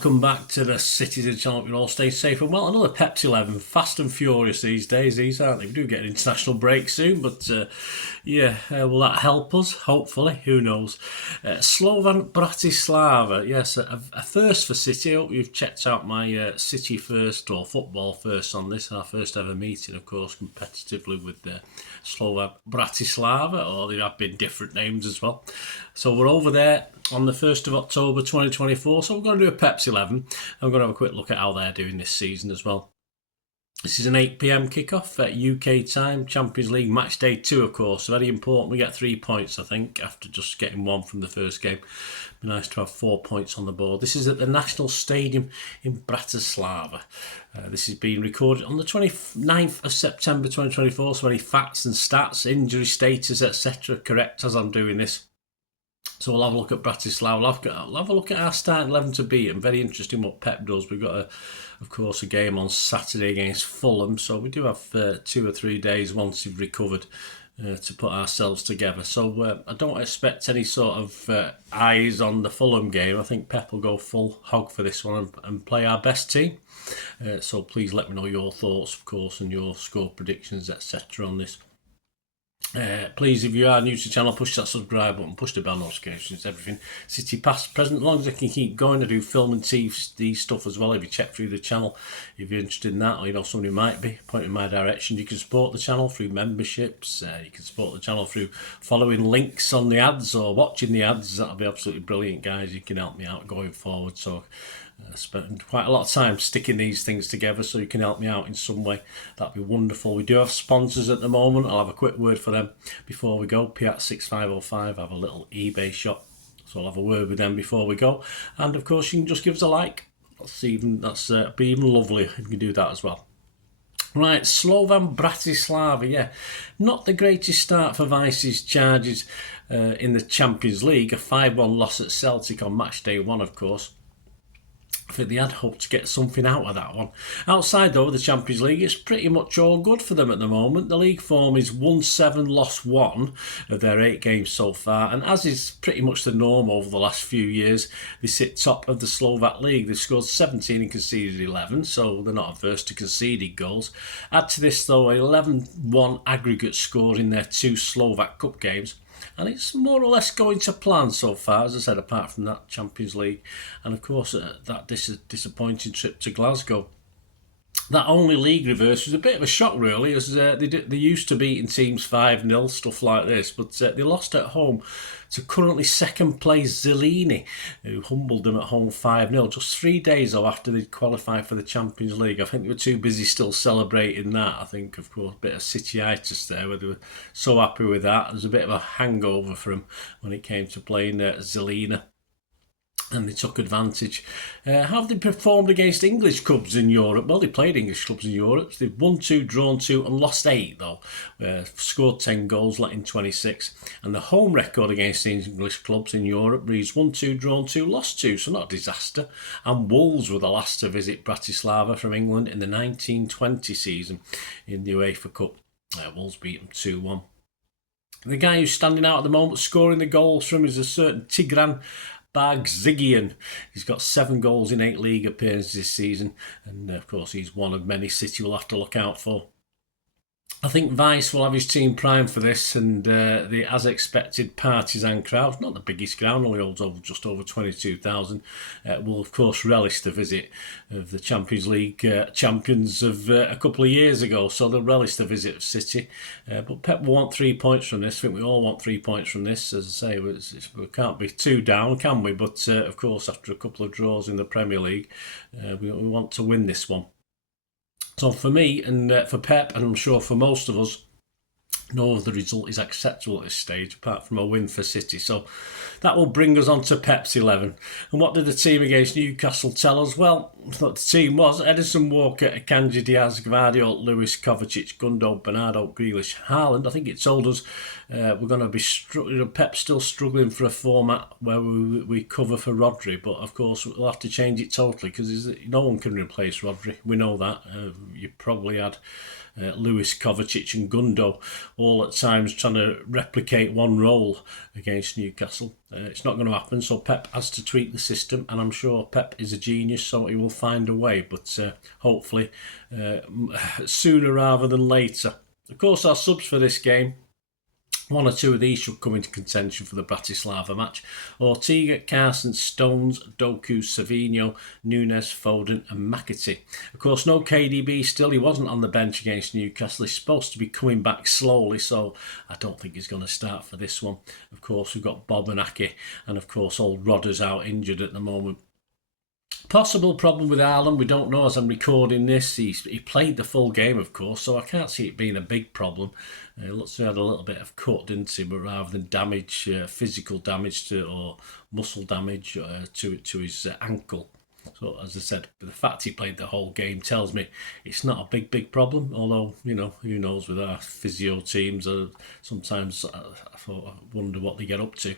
welcome back to the Citytilidie channel. You all stay safe and well. Another Pepsi 11, fast and furious these days, these aren't they? We do get an international break soon, but will that help us? Hopefully, who knows? Slovan Bratislava, yes, a first for City. I hope you've checked out my City first or football first on this, our first ever meeting, of course, competitively with Slovan Bratislava, or there have been different names as well. So we're over there on the 1st of October 2024, so we're going to do a Pepsi 11. I'm going to have a quick look at how they're doing this season as well. This is an 8 PM kickoff at UK time, Champions League match day 2, of course. Very important. We get 3 points, I think, after just getting 1 from the first game. Be nice to have 4 points on the board. This is at the National Stadium in Bratislava. This is being recorded on the 29th of September 2024. So any facts and stats, injury status, etc. correct as I'm doing this. So we'll have a look at Bratislava. I'll have a look at our starting 11 to beat. And very interesting what Pep does. We've got, of course, a game on Saturday against Fulham. So we do have 2 or 3 days once we've recovered to put ourselves together. So I don't expect any sort of eyes on the Fulham game. I think Pep will go full hog for this one and play our best team. So please let me know your thoughts, of course, and your score predictions, etc. on this. Please, if you are new to the channel, push that subscribe button, push the bell notifications, everything. City past, present, as long as I can keep going. I do film and TV stuff as well. If you check through the channel, if you're interested in that, or you know somebody who might be, point in my direction. You can support the channel through memberships. You can support the channel through following links on the ads or watching the ads. That'll be absolutely brilliant, guys. You can help me out going forward. So I spend quite a lot of time sticking these things together, so you can help me out in some way. That'd be wonderful. We do have sponsors at the moment. I'll have a quick word for them before we go. Piat 6505 have a little eBay shop, so I'll have a word with them before we go. And of course, you can just give us a like. That's be even lovely if you can do that as well. Right, Slovan Bratislava, yeah. Not the greatest start for Vice's charges in the Champions League. A 5-1 loss at Celtic on match day 1, of course. I think they had hoped to get something out of that one. Outside, though, of the Champions League, it's pretty much all good for them at the moment. The league form is 1-7, lost 1 of their 8 games so far. And as is pretty much the norm over the last few years, they sit top of the Slovak league. They've scored 17 and conceded 11, so they're not averse to conceding goals. Add to this, though, an 11-1 aggregate score in their 2 Slovak Cup games. And it's more or less going to plan so far, as I said, apart from that Champions League. And of course, that disappointing trip to Glasgow. That only league reverse was a bit of a shock, really, as they used to beating teams 5-0, stuff like this. But they lost at home to currently second place Citytilidie, who humbled them at home 5-0, just 3 days after they'd qualified for the Champions League. I think they were too busy still celebrating that. I think, of course, a bit of Cityitis there, where they were so happy with that. There was a bit of a hangover for them when it came to playing Citytilidie. And they took advantage. How have they performed against English clubs in Europe? Well, they played English clubs in Europe. They've won 2, drawn 2 and lost 8, though. Scored 10 goals, letting 26. And the home record against English clubs in Europe reads 1-2, drawn 2, lost 2. So not a disaster. And Wolves were the last to visit Bratislava from England in the 1920 season in the UEFA Cup. Wolves beat them 2-1. The guy who's standing out at the moment, scoring the goals from, is a certain Tigran Bagzigian. He's got 7 goals in 8 league appearances this season, and of course he's one of many City will have to look out for. I think Vice will have his team primed for this, and the as expected partisan crowd, not the biggest crowd, only holds just over 22,000, will of course relish the visit of the Champions League champions of a couple of years ago, so they'll relish the visit of City. But Pep will want 3 points from this. I think we all want 3 points from this. As I say, we can't be too down, can we? But of course, after a couple of draws in the Premier League, we want to win this one. So for me and for Pep, and I'm sure for most of us, no other result is acceptable at this stage apart from a win for City. So that will bring us on to Pep's 11. And what did the team against Newcastle tell us? Well, what the team was: Edison, Walker, Akanji, Diaz, Gvardiol, Lewis, Kovacic, Gundo, Bernardo, Grealish, Haaland. I think it told us we're going to be Pep's still struggling for a format where we cover for Rodri, but of course we'll have to change it totally because no one can replace Rodri. We know that. You probably had Lewis, Kovacic and Gundo all at times trying to replicate one role against Newcastle. It's not going to happen, so Pep has to tweak the system, and I'm sure Pep is a genius, so he will find a way, but hopefully sooner rather than later. Of course, our subs for this game, one or two of these should come into contention for the Bratislava match. Ortega, Carson, Stones, Doku, Savinho, Nunes, Foden and McAtee. Of course, no KDB still. He wasn't on the bench against Newcastle. He's supposed to be coming back slowly, so I don't think he's going to start for this one. Of course, we've got Bob and Aki, and of course, old Rodder's out injured at the moment. Possible problem with Ireland, we don't know as I'm recording this. He played the full game, of course, so I can't see it being a big problem. It looks like he had a little bit of cut, didn't he? But rather than damage, physical damage to or muscle damage to his ankle. So, as I said, the fact he played the whole game tells me it's not a big problem. Although, you know, who knows with our physio teams, sometimes I wonder what they get up to.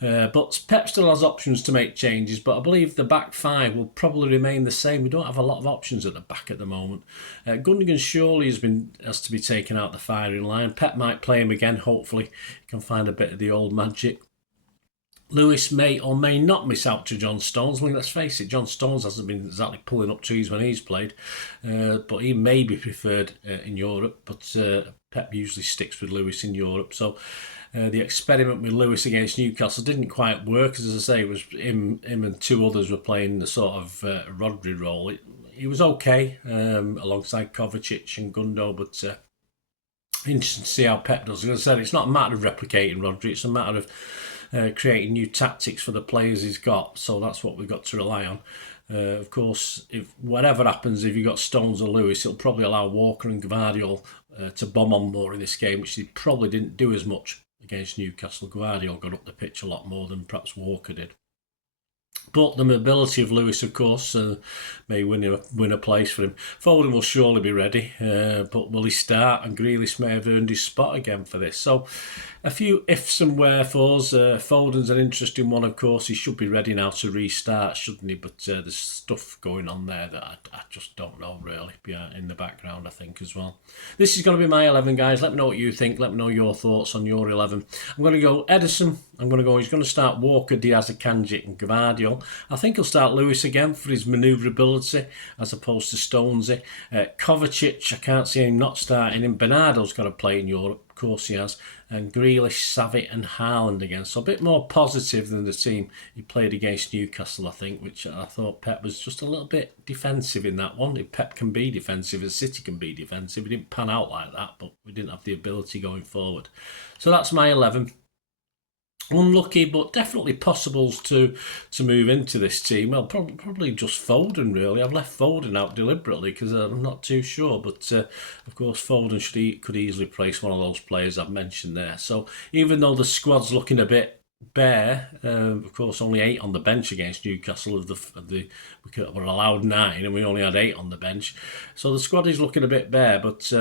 But Pep still has options to make changes, but I believe the back five will probably remain the same. We don't have a lot of options at the back at the moment. Gundogan surely has to be taken out the firing line. Pep might play him again, hopefully. He can find a bit of the old magic. Lewis may or may not miss out to John Stones. I mean, let's face it, John Stones hasn't been exactly pulling up trees when he's played, but he may be preferred in Europe, but Pep usually sticks with Lewis in Europe. So the experiment with Lewis against Newcastle didn't quite work. As I say, it was him and two others were playing the sort of Rodri role. He was okay alongside Kovacic and Gundo, but interesting to see how Pep does. As I said, it's not a matter of replicating Rodri, it's a matter of creating new tactics for the players he's got, so that's what we've got to rely on. Of course, if whatever happens, if you've got Stones or Lewis, it'll probably allow Walker and Gvardiol to bomb on more in this game, which they probably didn't do as much against Newcastle. Gvardiol got up the pitch a lot more than perhaps Walker did. But the mobility of Lewis, of course, may win a place for him. Foden will surely be ready, but will he start? And Grealish may have earned his spot again for this. So a few ifs and wherefores. Foden's an interesting one, of course. He should be ready now to restart, shouldn't he? But there's stuff going on there that I just don't know, really, in the background, I think, as well. This is going to be my 11, guys. Let me know what you think. Let me know your thoughts on your 11. I'm going to go Ederson. He's going to start Walker, Diaz, Akanji and Gvardiol. I think he'll start Lewis again for his manoeuvrability as opposed to Stonesy. Kovacic, I can't see him not starting him. Bernardo's got to play in Europe, of course he has. And Grealish, Savic and Haaland again. So a bit more positive than the team he played against Newcastle, I think, which I thought Pep was just a little bit defensive in that one. If Pep can be defensive, as City can be defensive. It didn't pan out like that, but we didn't have the ability going forward. So that's my 11. Unlucky, but definitely possibles to move into this team. Well, probably just Foden, really. I've left Foden out deliberately because I'm not too sure. But, of course, Foden could easily place one of those players I've mentioned there. So even though the squad's looking a bit bare, of course, only 8 on the bench against Newcastle. We were allowed 9 and we only had 8 on the bench. So the squad is looking a bit bare, but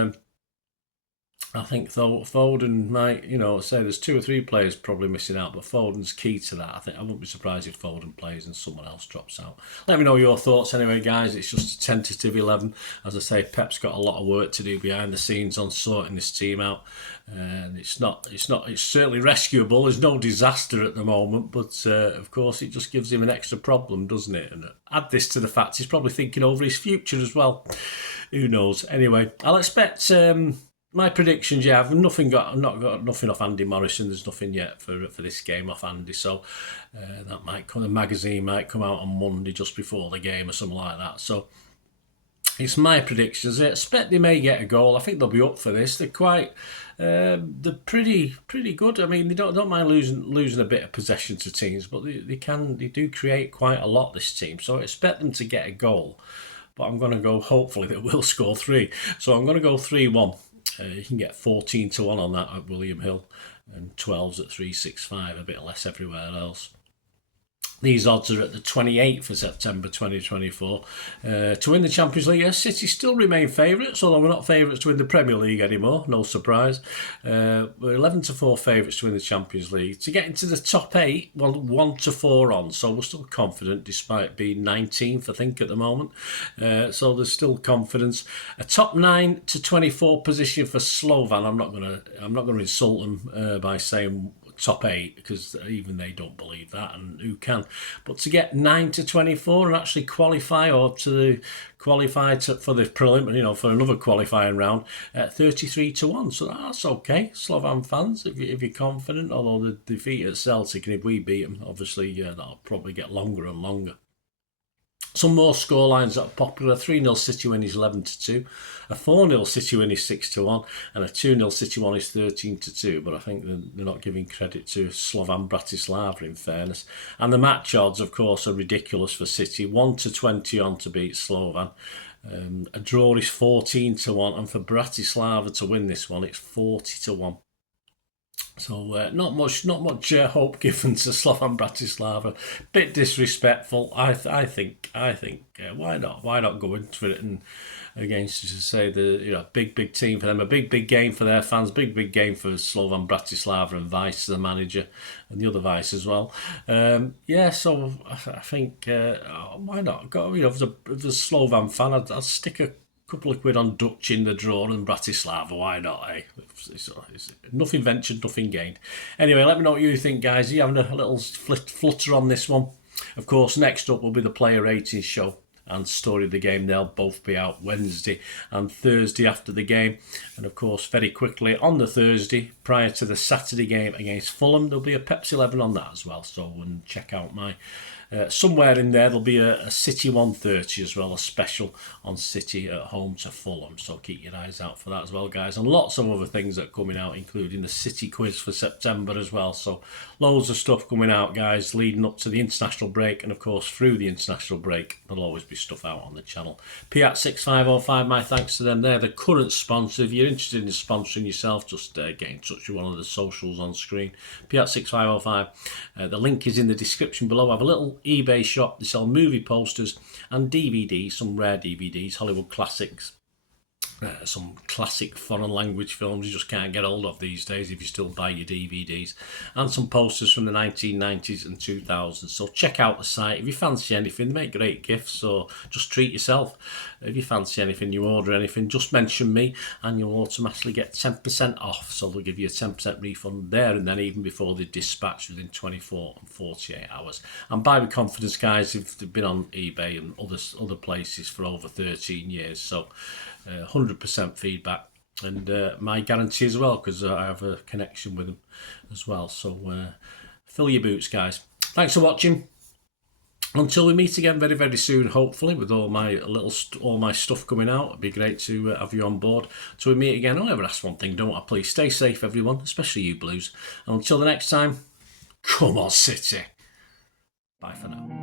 I think though Foden might, say there's 2 or 3 players probably missing out, but Foden's key to that. I wouldn't be surprised if Foden plays and someone else drops out. Let me know your thoughts anyway, guys. It's just a tentative 11. As I say, Pep's got a lot of work to do behind the scenes on sorting this team out, and it's certainly rescuable. There's no disaster at the moment, but of course it just gives him an extra problem, doesn't it? And add this to the fact he's probably thinking over his future as well. Who knows? Anyway, I'll expect. My predictions, I've not got nothing off Andy Morrison. There's nothing yet for this game off Andy, so that might come. The magazine might come out on Monday just before the game or something like that. So it's my predictions. I expect they may get a goal. I think they'll be up for this. They're pretty good. I mean, they don't mind losing a bit of possession to teams, but they do create quite a lot, this team. So I expect them to get a goal, but I'm going to go. Hopefully, they will score 3. So I'm going to go 3-1. You can get 14-1 on that at William Hill and 12s at 365, a bit less everywhere else. These odds are at the 28th of September 2024. To win the Champions League, yes, City still remain favourites, although we're not favourites to win the Premier League anymore, no surprise. We're 11-4 favourites to win the Champions League. To get into the top 8, well, 1-4 on, so we're still confident despite being 19th, I think, at the moment. So there's still confidence. A top 9-24 position for Slovan. I'm not gonna insult them by saying top 8 because even they don't believe that, and who can? But to get 9-24 and actually qualify or to qualify for the preliminary, for another qualifying round at 33-1, so that's okay. Slovan fans, if you're confident, although the defeat at Celtic, and if we beat them, obviously that'll probably get longer and longer. Some more scorelines that are popular. 3-0 City win is 11-2. A 4-0 City win is 6-1. And a 2-0 City win is 13-2. But I think they're not giving credit to Slovan Bratislava, in fairness. And the match odds, of course, are ridiculous for City. 1-20 on to beat Slovan. A draw is 14-1. And for Bratislava to win this one, it's 40-1. So not much hope given to Slovan Bratislava. Bit disrespectful. I think. Why not go into it and against, to say, the big team for them, a big game for their fans, big game for Slovan Bratislava and Vice, the manager, and the other Vice as well. So I think why not go? If the Slovan fan, I'd stick a couple of quid on Dutch in the draw and Bratislava, why not, eh? It's nothing ventured, nothing gained. Anyway, let me know what you think, guys. Are you having a little flutter on this one? Of course, next up will be the player ratings show and story of the game. They'll both be out Wednesday and Thursday after the game. And of course, very quickly on the Thursday, prior to the Saturday game against Fulham, there'll be a Pepsi 11 on that as well. So check out my... somewhere in there'll be a City 130 as well, a special on City at home to Fulham. So keep your eyes out for that as well, guys. And lots of other things that are coming out, including the City quiz for September as well. So loads of stuff coming out, guys, leading up to the international break. And of course, through the international break, there'll always be stuff out on the channel. Piat6505, my thanks to them. They're the current sponsor. If you're interested in sponsoring yourself, just get in touch with one of the socials on screen. Piat6505. The link is in the description below. I have a little eBay shop. They sell movie posters and DVDs, some rare DVDs, Hollywood classics, some classic foreign language films you just can't get hold of these days if you still buy your DVDs, and some posters from the 1990s and 2000s. So check out the site. If you fancy anything, they make great gifts, so just treat yourself. If you fancy anything, you order anything, just mention me and you'll automatically get 10% off. So they'll give you a 10% refund there and then, even before they dispatch within 24 and 48 hours. And buy with confidence, guys, if they've been on eBay and other places for over 13 years. So 100% feedback, and my guarantee as well, because I have a connection with them as well. So fill your boots, guys. Thanks for watching. Until we meet again very, very soon, hopefully, with all my stuff coming out. It'd be great to have you on board. Till we meet again, I'll ever ask one thing, don't I? Please stay safe, everyone, especially you Blues. And until the next time, come on, City. Bye for now.